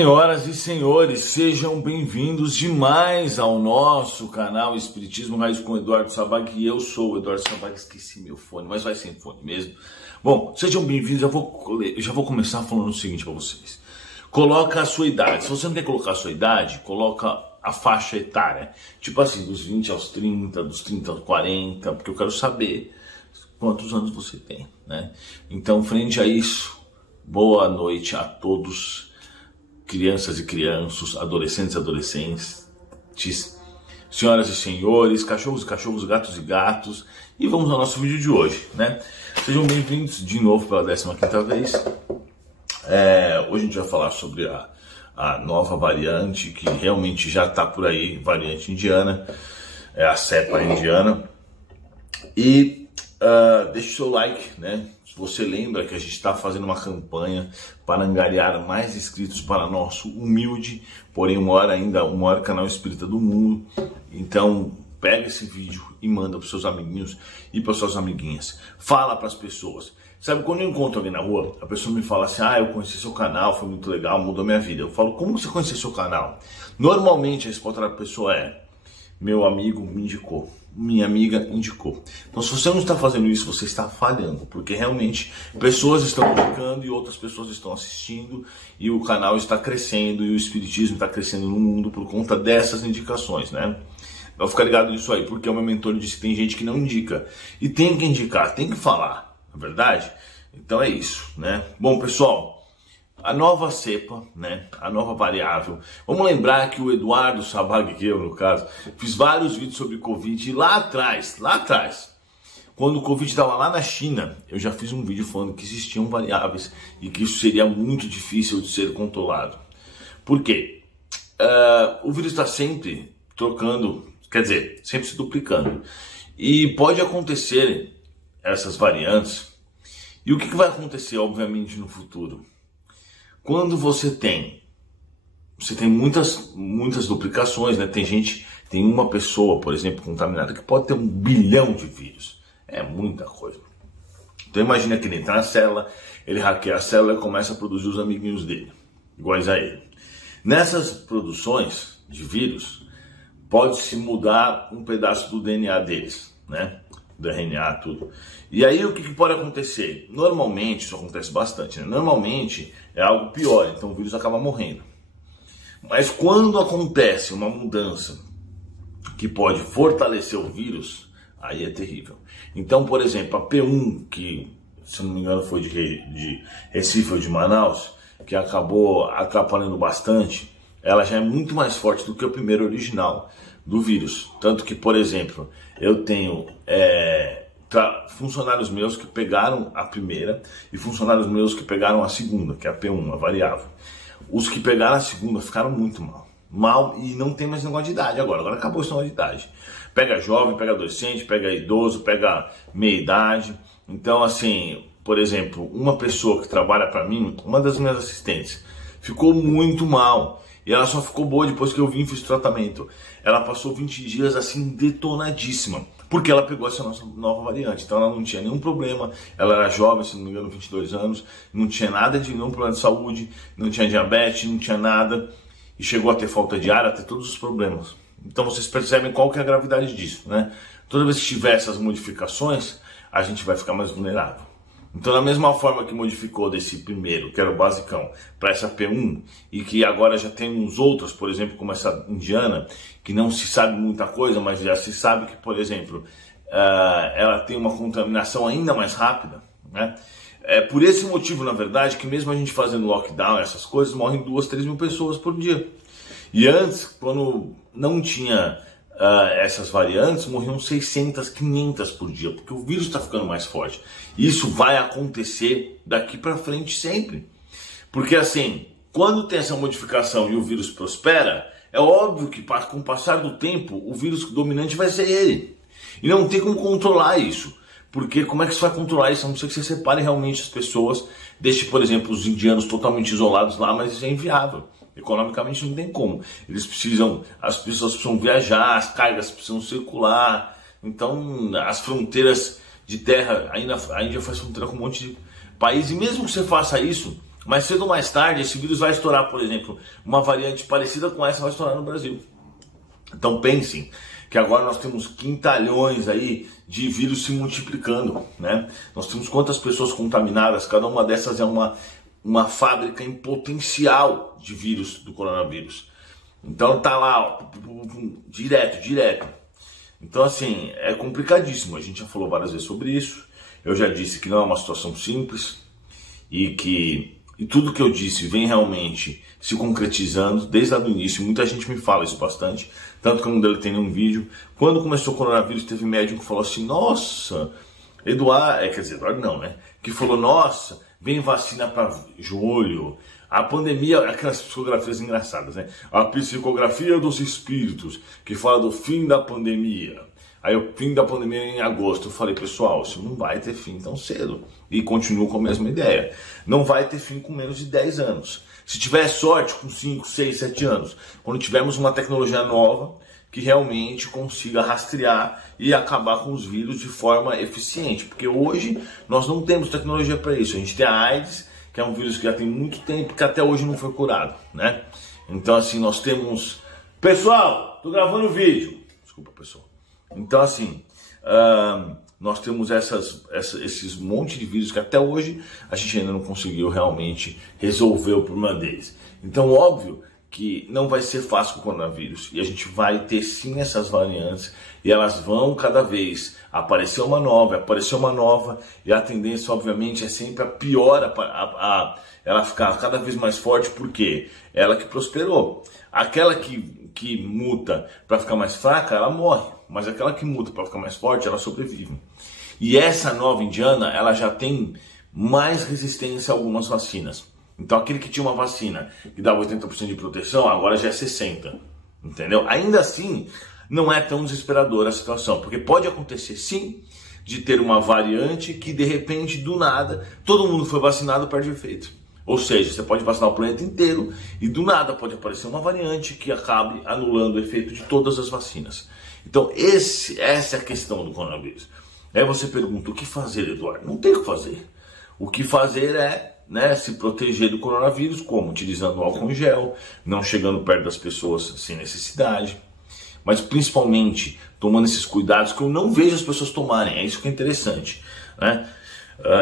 Senhoras e senhores, sejam bem-vindos demais ao nosso canal Espiritismo Raiz com Eduardo Sabag. E eu sou o Eduardo Sabag, esqueci meu fone, mas vai sem fone mesmo. Bom, sejam bem-vindos, já vou começar falando o seguinte para vocês. Coloca a sua idade, se você não quer colocar a sua idade, coloca a faixa etária. Tipo assim, dos 20 aos 30, dos 30 aos 40, porque eu quero saber quantos anos você tem, né? Então, frente a isso, boa noite a todos. Crianças e crianças, adolescentes e adolescentes, senhoras e senhores, cachorros e cachorros, gatos e gatos. E vamos ao nosso vídeo de hoje, né? Sejam bem-vindos de novo pela 15ª vez. Hoje a gente vai falar sobre a nova variante que realmente já está por aí, variante indiana, a cepa indiana. E deixe o seu like, né? Você lembra que a gente está fazendo uma campanha para angariar mais inscritos para nosso humilde, porém o maior canal espírita do mundo. Então pega esse vídeo e manda para os seus amiguinhos e para suas amiguinhas. Fala para as pessoas. Sabe, quando eu encontro alguém na rua, a pessoa me fala assim: eu conheci seu canal, foi muito legal, mudou minha vida. Eu falo: como você conheceu seu canal? Normalmente a resposta da pessoa é: meu amigo me indicou, minha amiga indicou. Então, se você não está fazendo isso, você está falhando, porque realmente pessoas estão indicando e outras pessoas estão assistindo, e o canal está crescendo e o espiritismo está crescendo no mundo por conta dessas indicações, né? Então, fica ligado nisso aí, porque o meu mentor disse que tem gente que não indica, e tem que indicar, tem que falar, não é verdade? Então é isso, né? Bom, pessoal, a nova cepa, né, a nova variável. Vamos lembrar que o Eduardo Sabag, que eu no caso, fiz vários vídeos sobre Covid, e lá atrás, quando o Covid estava lá na China, eu já fiz um vídeo falando que existiam variáveis e que isso seria muito difícil de ser controlado. Por quê? O vírus está sempre trocando, quer dizer, sempre se duplicando. E pode acontecer essas variantes. E o que vai acontecer, obviamente, no futuro? Quando você tem muitas duplicações, né? Tem uma pessoa, por exemplo, contaminada, que pode ter 1 bilhão de vírus. É muita coisa. Então imagina que ele entra na célula, ele hackeia a célula e começa a produzir os amiguinhos dele, iguais a ele. Nessas produções de vírus, pode-se mudar um pedaço do DNA deles, né? Do RNA, tudo. E aí o que pode acontecer? Normalmente, isso acontece bastante, né? Normalmente é algo pior, então o vírus acaba morrendo. Mas quando acontece uma mudança que pode fortalecer o vírus, aí é terrível. Então, por exemplo, a P1, que se não me engano foi de Recife ou de Manaus, que acabou atrapalhando bastante, ela já é muito mais forte do que o primeiro original do vírus. Tanto que, por exemplo, eu tenho funcionários meus que pegaram a primeira e funcionários meus que pegaram a segunda, que é a P1, a variável. Os que pegaram a segunda ficaram muito mal e não tem mais negócio de idade agora acabou esse negócio de idade. Pega jovem, pega adolescente, pega idoso, pega meia idade. Então, assim, por exemplo, uma pessoa que trabalha para mim, uma das minhas assistentes, ficou muito mal. E ela só ficou boa depois que eu vim e fiz o tratamento. Ela passou 20 dias assim detonadíssima, porque ela pegou essa nossa nova variante. Então ela não tinha nenhum problema, ela era jovem, se não me engano, 22 anos, não tinha nada de nenhum problema de saúde, não tinha diabetes, não tinha nada, e chegou a ter falta de ar, a ter todos os problemas. Então vocês percebem qual que é a gravidade disso, né? Toda vez que tiver essas modificações, a gente vai ficar mais vulnerável. Então, da mesma forma que modificou desse primeiro, que era o basicão, para essa P1, e que agora já tem uns outros, por exemplo, como essa indiana, que não se sabe muita coisa, mas já se sabe que, por exemplo, ela tem uma contaminação ainda mais rápida, né? É por esse motivo, na verdade, que mesmo a gente fazendo lockdown, essas coisas, morrem 2, 3 mil pessoas por dia. E antes, quando não tinha essas variantes, morriam 600, 500 por dia, porque o vírus está ficando mais forte. Isso vai acontecer daqui para frente sempre. Porque assim, quando tem essa modificação e o vírus prospera, é óbvio que com o passar do tempo, o vírus dominante vai ser ele. E não tem como controlar isso. Porque como é que você vai controlar isso? A não ser que você separe realmente as pessoas, deixe, por exemplo, os indianos totalmente isolados lá, mas isso é inviável. Economicamente não tem como. As pessoas precisam viajar, as cargas precisam circular. Então as fronteiras de terra, a Índia faz fronteira com um monte de país. E mesmo que você faça isso, mais cedo ou mais tarde esse vírus vai estourar, por exemplo, uma variante parecida com essa vai estourar no Brasil. Então pensem que agora nós temos quintalhões aí de vírus se multiplicando, né? Nós temos quantas pessoas contaminadas, cada uma dessas é uma fábrica em potencial de vírus do coronavírus. Então tá lá, ó, direto. Então assim, é complicadíssimo, a gente já falou várias vezes sobre isso, eu já disse que não é uma situação simples e tudo que eu disse vem realmente se concretizando desde lá do início. Muita gente me fala isso bastante, tanto que eu não deletei nenhum vídeo. Quando começou o coronavírus, teve médium que falou assim, nossa, Eduardo não, né? Que falou, nossa, vem vacina para julho, a pandemia, aquelas psicografias engraçadas, né? A psicografia dos espíritos, que fala do fim da pandemia. Aí o fim da pandemia em agosto. Eu falei, pessoal, isso não vai ter fim tão cedo. E continuo com a mesma ideia. Não vai ter fim com menos de 10 anos. Se tiver sorte, com 5, 6, 7 anos. Quando tivermos uma tecnologia nova que realmente consiga rastrear e acabar com os vírus de forma eficiente. Porque hoje nós não temos tecnologia para isso. A gente tem a AIDS, que é um vírus que já tem muito tempo, que até hoje não foi curado, né? Então assim, nós temos... Pessoal, tô gravando vídeo. Desculpa, pessoal. Então assim, nós temos esses monte de vírus que até hoje a gente ainda não conseguiu realmente resolver o problema deles. Então óbvio que não vai ser fácil com o coronavírus e a gente vai ter sim essas variantes e elas vão cada vez aparecer uma nova e a tendência obviamente é sempre a pior, ela ficar cada vez mais forte, porque ela que prosperou. Aquela que muta para ficar mais fraca, ela morre, mas aquela que muta para ficar mais forte, ela sobrevive. E essa nova indiana, ela já tem mais resistência a algumas vacinas. Então aquele que tinha uma vacina que dava 80% de proteção, agora já é 60%, entendeu? Ainda assim, não é tão desesperadora a situação, porque pode acontecer sim de ter uma variante que de repente, do nada, todo mundo foi vacinado e perde efeito. Ou seja, você pode vacinar o planeta inteiro e do nada pode aparecer uma variante que acabe anulando o efeito de todas as vacinas. Então essa é a questão do coronavírus. Aí você pergunta, o que fazer, Eduardo? Não tem o que fazer. O que fazer é se proteger do coronavírus, como? Utilizando álcool em gel, não chegando perto das pessoas sem necessidade, mas principalmente tomando esses cuidados que eu não vejo as pessoas tomarem. É isso que é interessante, né?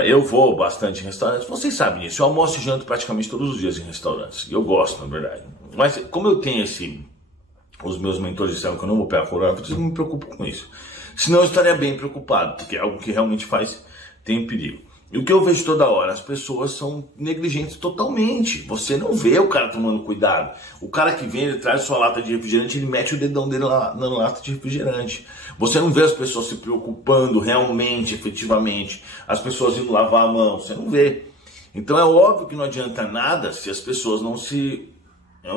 Eu vou bastante em restaurantes, vocês sabem disso, eu almoço e janto praticamente todos os dias em restaurantes, e eu gosto, na verdade. Mas como eu tenho os meus mentores disseram que eu não vou pegar coronavírus, eu não me preocupo com isso. Senão eu estaria bem preocupado, porque é algo que realmente tem perigo. E o que eu vejo toda hora, as pessoas são negligentes totalmente. Você não vê o cara tomando cuidado. O cara que vem, ele traz sua lata de refrigerante, ele mete o dedão dele lá na lata de refrigerante. Você não vê as pessoas se preocupando realmente, efetivamente. As pessoas indo lavar a mão, você não vê. Então é óbvio que não adianta nada se as pessoas não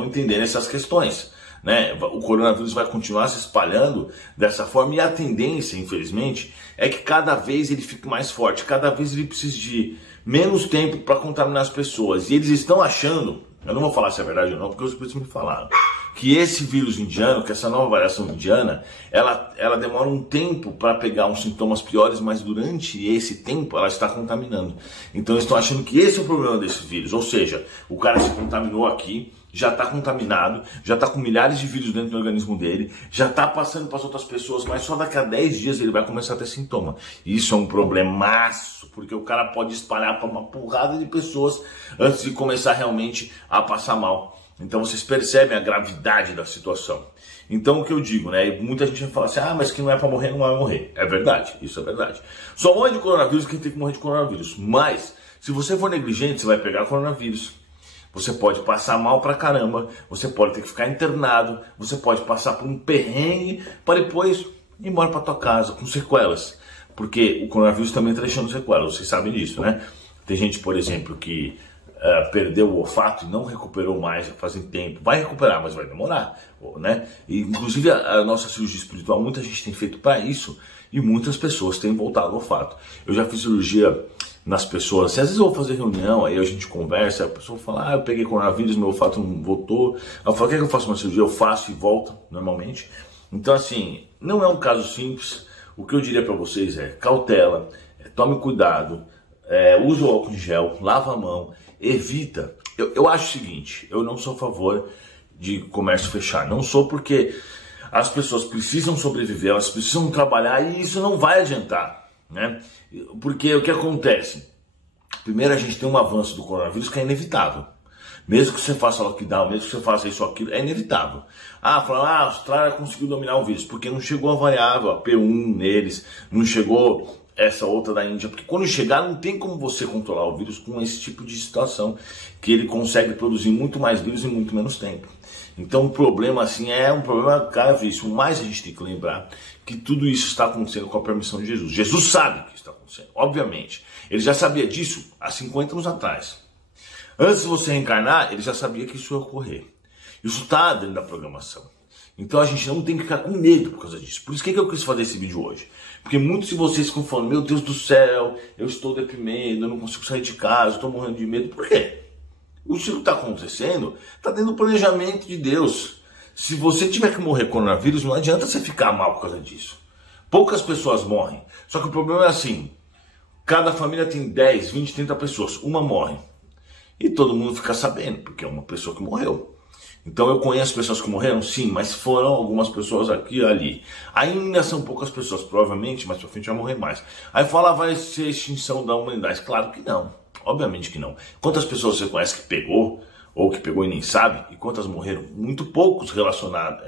entenderem essas questões, né? O coronavírus vai continuar se espalhando dessa forma e a tendência, infelizmente, é que cada vez ele fique mais forte, cada vez ele precisa de menos tempo para contaminar as pessoas. E eles estão achando, eu não vou falar se é verdade ou não, porque os espíritos me falaram, que esse vírus indiano, que essa nova variação indiana, ela demora um tempo para pegar uns sintomas piores, mas durante esse tempo ela está contaminando. Então eles estão achando que esse é o problema desse vírus, ou seja, o cara se contaminou aqui, já está contaminado, já está com milhares de vírus dentro do organismo dele, já está passando para as outras pessoas, mas só daqui a 10 dias ele vai começar a ter sintoma. E isso é um problemaço, porque o cara pode espalhar para uma porrada de pessoas antes de começar realmente a passar mal. Então vocês percebem a gravidade da situação. Então o que eu digo, né? Muita gente fala assim, mas que não é para morrer, não vai morrer. É verdade, isso é verdade. Só morre de coronavírus quem tem que morrer de coronavírus. Mas, se você for negligente, você vai pegar coronavírus. Você pode passar mal pra caramba, você pode ter que ficar internado, você pode passar por um perrengue para depois ir embora pra tua casa com sequelas. Porque o coronavírus também está deixando sequelas, vocês sabem disso, né? Tem gente, por exemplo, que perdeu o olfato e não recuperou mais já fazem tempo. Vai recuperar, mas vai demorar, né? E, inclusive a nossa cirurgia espiritual, muita gente tem feito para isso e muitas pessoas têm voltado ao olfato. Eu já fiz cirurgia nas pessoas, assim, às vezes eu vou fazer reunião, aí a gente conversa, a pessoa fala, eu peguei coronavírus, meu olfato não voltou. Eu falo, quer que eu faça uma cirurgia? Eu faço e volta, normalmente. Então assim, não é um caso simples. O que eu diria para vocês é cautela, tome cuidado, use o álcool em gel, lava a mão evita. Eu acho o seguinte, eu não sou a favor de comércio fechar, não sou, porque as pessoas precisam sobreviver, elas precisam trabalhar e isso não vai adiantar, né? Porque o que acontece? Primeiro, a gente tem um avanço do coronavírus que é inevitável. Mesmo que você faça lockdown, mesmo que você faça isso ou aquilo, é inevitável. A Austrália conseguiu dominar o vírus, porque não chegou a variável, a P1 neles, não chegou essa outra da Índia, porque quando chegar não tem como você controlar o vírus com esse tipo de situação, que ele consegue produzir muito mais vírus em muito menos tempo. Então o problema assim é um problema gravíssimo, mas a gente tem que lembrar que tudo isso está acontecendo com a permissão de Jesus. Jesus sabe que está acontecendo, obviamente. Ele já sabia disso há 50 anos atrás. Antes de você reencarnar, ele já sabia que isso ia ocorrer. Isso está dentro da programação. Então a gente não tem que ficar com medo por causa disso. Por isso que eu quis fazer esse vídeo hoje. Porque muitos de vocês ficam falando, meu Deus do céu, eu estou deprimido, eu não consigo sair de casa, eu estou morrendo de medo. Por quê? Isso que está acontecendo está dentro do planejamento de Deus. Se você tiver que morrer com coronavírus, não adianta você ficar mal por causa disso. Poucas pessoas morrem. Só que o problema é assim, cada família tem 10, 20, 30 pessoas, uma morre. E todo mundo fica sabendo, porque é uma pessoa que morreu. Então eu conheço pessoas que morreram, sim, mas foram algumas pessoas aqui e ali. Ainda são poucas pessoas, provavelmente, mais pra frente vai morrer mais. Aí fala, vai ser extinção da humanidade. Claro que não, obviamente que não. Quantas pessoas você conhece que pegou, ou que pegou e nem sabe, e quantas morreram? Muito poucos relacionados,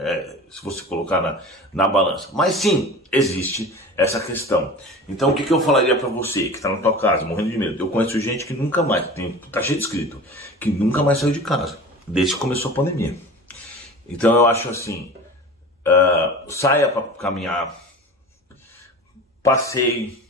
se você colocar na balança. Mas sim, existe essa questão. Então o que eu falaria pra você, que está na tua casa, morrendo de medo? Eu conheço gente que nunca mais, tá cheio de escrito, que nunca mais saiu de casa, desde que começou a pandemia. Então eu acho assim, saia para caminhar, passeie,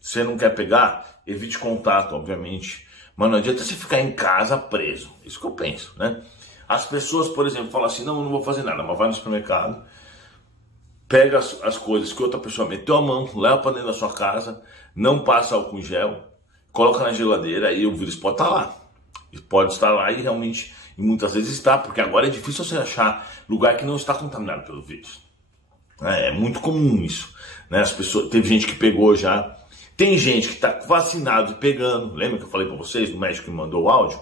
se você não quer pegar, evite contato, obviamente, mas não adianta você ficar em casa preso, isso que eu penso, né? As pessoas, por exemplo, falam assim, não vou fazer nada, mas vai no supermercado, pega as coisas que outra pessoa meteu a mão, leva para dentro da sua casa, não passa álcool em gel, coloca na geladeira e o vírus pode estar lá. E pode estar lá e realmente, e muitas vezes está, porque agora é difícil você achar lugar que não está contaminado pelo vírus. É muito comum isso, né? As pessoas, teve gente que pegou já, tem gente que está vacinado e pegando, lembra que eu falei para vocês, o médico que me mandou o áudio?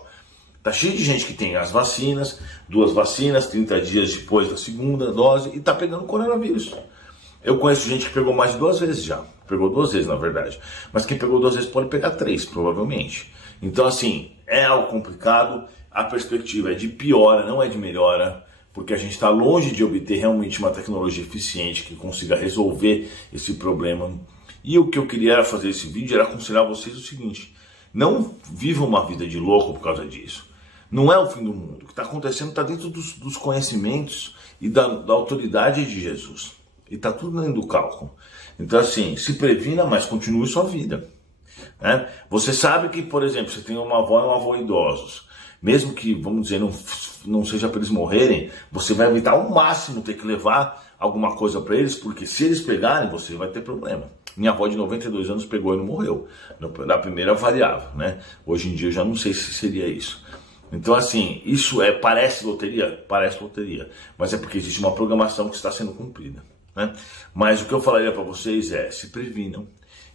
Tá cheio de gente que tem as vacinas, 2 vacinas, 30 dias depois da segunda dose e tá pegando coronavírus. Eu conheço gente que pegou mais de 2 vezes já. Pegou 2 vezes, na verdade. Mas quem pegou 2 vezes pode pegar 3, provavelmente. Então, assim, é algo complicado. A perspectiva é de piora, não é de melhora. Porque a gente está longe de obter realmente uma tecnologia eficiente que consiga resolver esse problema. E o que eu queria era fazer esse vídeo, era aconselhar vocês o seguinte. Não vivam uma vida de louco por causa disso. Não é o fim do mundo. O que está acontecendo está dentro dos conhecimentos e da autoridade de Jesus. E está tudo dentro do cálculo. Então assim, se previna, mas continue sua vida. Né? Você sabe que, por exemplo, você tem uma avó e um avô idosos. Mesmo que, vamos dizer, não seja para eles morrerem, você vai evitar ao máximo ter que levar alguma coisa para eles, porque se eles pegarem, você vai ter problema. Minha avó de 92 anos pegou e não morreu, na primeira variável, né? Hoje em dia eu já não sei se seria isso. Então assim, isso parece loteria? Parece loteria, mas é porque existe uma programação que está sendo cumprida, né? Mas o que eu falaria para vocês é, se previnam,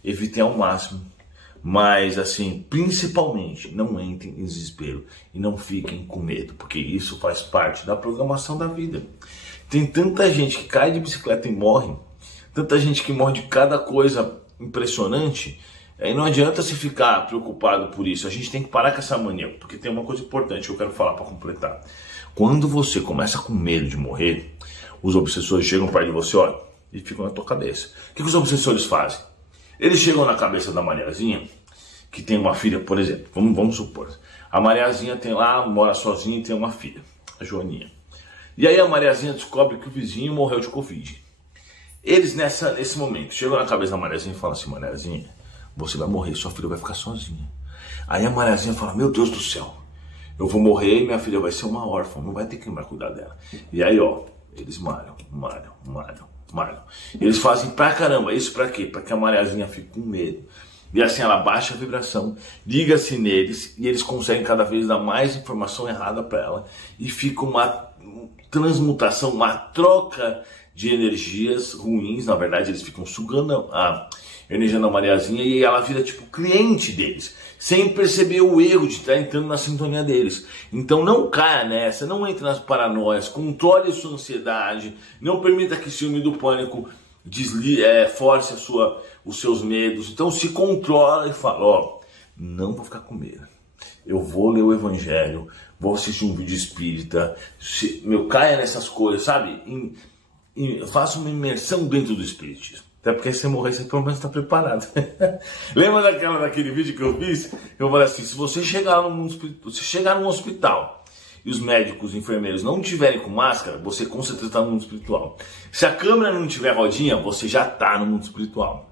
evitem ao máximo, mas assim, principalmente, não entrem em desespero e não fiquem com medo, porque isso faz parte da programação da vida. Tem tanta gente que cai de bicicleta e morre, tanta gente que morre de cada coisa impressionante, aí não adianta se ficar preocupado por isso. A gente tem que parar com essa mania, porque tem uma coisa importante que eu quero falar para completar. Quando você começa com medo de morrer, os obsessores chegam perto de você, olha, e ficam na tua cabeça. O que os obsessores fazem? Eles chegam na cabeça da Mariazinha, que tem uma filha, por exemplo, vamos supor, a Mariazinha tem lá, mora sozinha e tem uma filha, a Joaninha. E aí a Mariazinha descobre que o vizinho morreu de Covid. Eles nesse momento chegam na cabeça da Mariazinha e falam assim, Mariazinha, você vai morrer, sua filha vai ficar sozinha. Aí a Mariazinha fala, meu Deus do céu, eu vou morrer e minha filha vai ser uma órfã, não vai ter quem vai cuidar dela. E aí ó, eles malham. Eles fazem pra caramba, isso pra quê? Pra que a Mariazinha fique com medo. E assim ela baixa a vibração, liga-se neles e eles conseguem cada vez dar mais informação errada pra ela. E fica uma transmutação, uma troca de energias ruins. Na verdade, eles ficam sugando a energia da Mariazinha e ela vira tipo cliente deles, sem perceber o erro de estar entrando na sintonia deles. Então não caia nessa, não entre nas paranoias, controle a sua ansiedade, não permita que o ciúme do pânico force os seus medos. Então se controla e fala, ó, não vou ficar com medo. Eu vou ler o evangelho, vou assistir um vídeo espírita, caia nessas coisas, sabe? Faça uma imersão dentro do espiritismo. Até porque se você morrer, você pelo menos está preparado. Lembra daquele vídeo que eu fiz? Eu falei assim, se você chegar num hospital e os médicos, os enfermeiros não estiverem com máscara, você com certeza está no mundo espiritual. Se a câmera não tiver rodinha, você já está no mundo espiritual.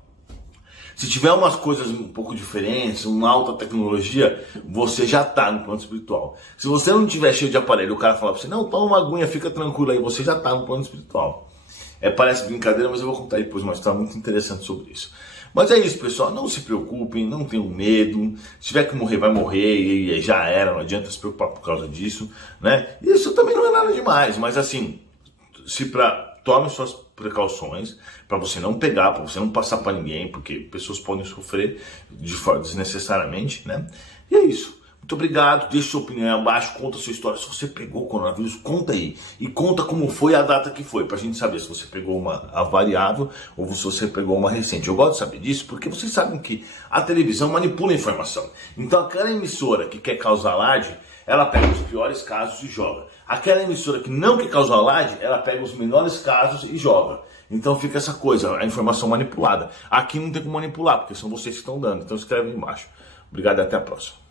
Se tiver umas coisas um pouco diferentes, uma alta tecnologia, você já está no plano espiritual. Se você não tiver cheio de aparelho, o cara fala para você, não, toma uma aguinha, fica tranquilo aí, você já está no plano espiritual. Parece brincadeira, mas eu vou contar depois uma história muito interessante sobre isso. Mas é isso, pessoal, não se preocupem, não tenham medo. Se tiver que morrer, vai morrer e já era, não adianta se preocupar por causa disso, né? Isso também não é nada demais, mas assim, tome suas precauções para você não pegar, para você não passar para ninguém, porque pessoas podem sofrer de forma desnecessariamente, né? E é isso. Muito obrigado, deixe sua opinião aí abaixo, conta a sua história. Se você pegou o coronavírus, conta aí. E conta como foi a data que foi, pra gente saber se você pegou a variável ou se você pegou uma recente. Eu gosto de saber disso porque vocês sabem que a televisão manipula a informação. Então aquela emissora que quer causar alarde, ela pega os piores casos e joga. Aquela emissora que não quer causar alarde, ela pega os menores casos e joga. Então fica essa coisa, a informação manipulada. Aqui não tem como manipular, porque são vocês que estão dando. Então escreve aí embaixo. Obrigado e até a próxima.